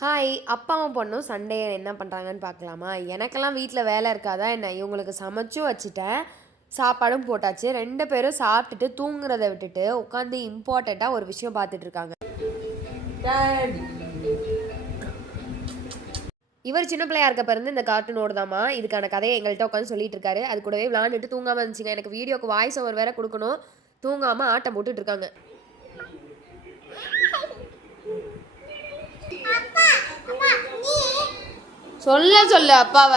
Hi! அப்பாவும் பொண்ணும் Sunday என்ன பண்ணுறாங்கன்னு பார்க்கலாமா? எனக்கெல்லாம் வீட்ல வேலை இருக்காதா என்ன? இவங்களுக்கு சமைச்சும் வச்சுட்டேன், சாப்பாடும் போட்டாச்சு. 2 பேரும் சாப்பிட்டுட்டு தூங்குறத விட்டுட்டு உட்காந்து இம்பார்ட்டண்ட்டா ஒரு விஷயம் பார்த்துட்டு இருக்காங்க. டாடி. இவர் சின்ன பிள்ளையா இருக்க பிறந்து இந்த கார்ட்டூன் ஓடுதாமா, இதுக்கான கதையை எங்கள்கிட்ட உட்காந்து சொல்லிட்டு இருக்காரு. அது கூடவே விளாண்டுட்டு தூங்காம இருந்துச்சுங்க. எனக்கு வீடியோக்கு வாய்ஸ் ஓவர் வேற கொடுக்கணும். தூங்காம ஆட்டம் போட்டுட்டு இருக்காங்க. சொல்லு அப்பாவ.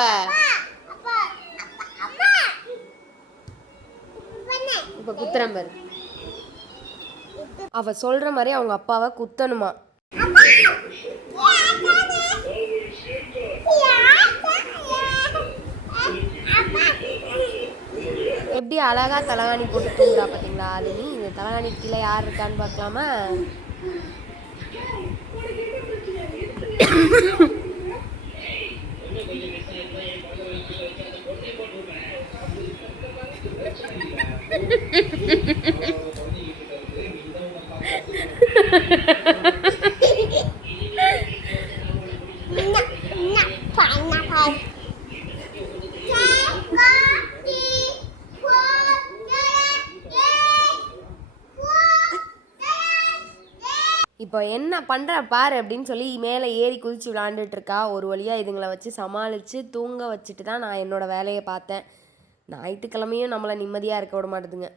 இப்ப குத்துறேன் பாரு. அவ சொல்ற மாதிரி அவங்க அப்பாவை குத்தணுமா? எப்படி அழகா தலகாணி போட்டு தூங்குறா பார்த்தீங்களா? அது நீ இந்த தலகாணி கீழே யார் இருக்கான்னு பார்க்கலாமா? இப்போ என்ன பண்ணுற பாரு அப்படின்னு சொல்லி மேலே ஏறி குதிச்சு விளாண்டுட்டு இருக்கா. ஒரு வழியாக இதுங்களை வச்சு சமாளித்து தூங்க வச்சுட்டு தான் நான் என்னோடய வேலையை பார்த்தேன். ஞாயிற்றுக்கிழமையும் நம்மளை நிம்மதியாக இருக்க விட மாட்டேதுங்க.